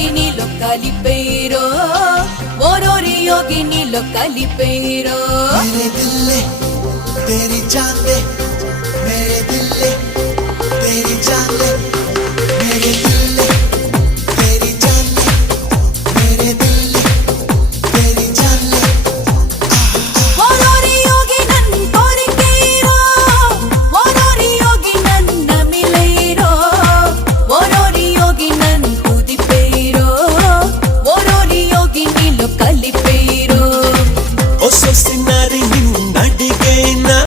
योगी नीलो కలిపేరో ఓరోరి योगी नीलो కలిపేరో मेरे दिल ले तेरी जान ले मेरे दिल ले तेरी जान ले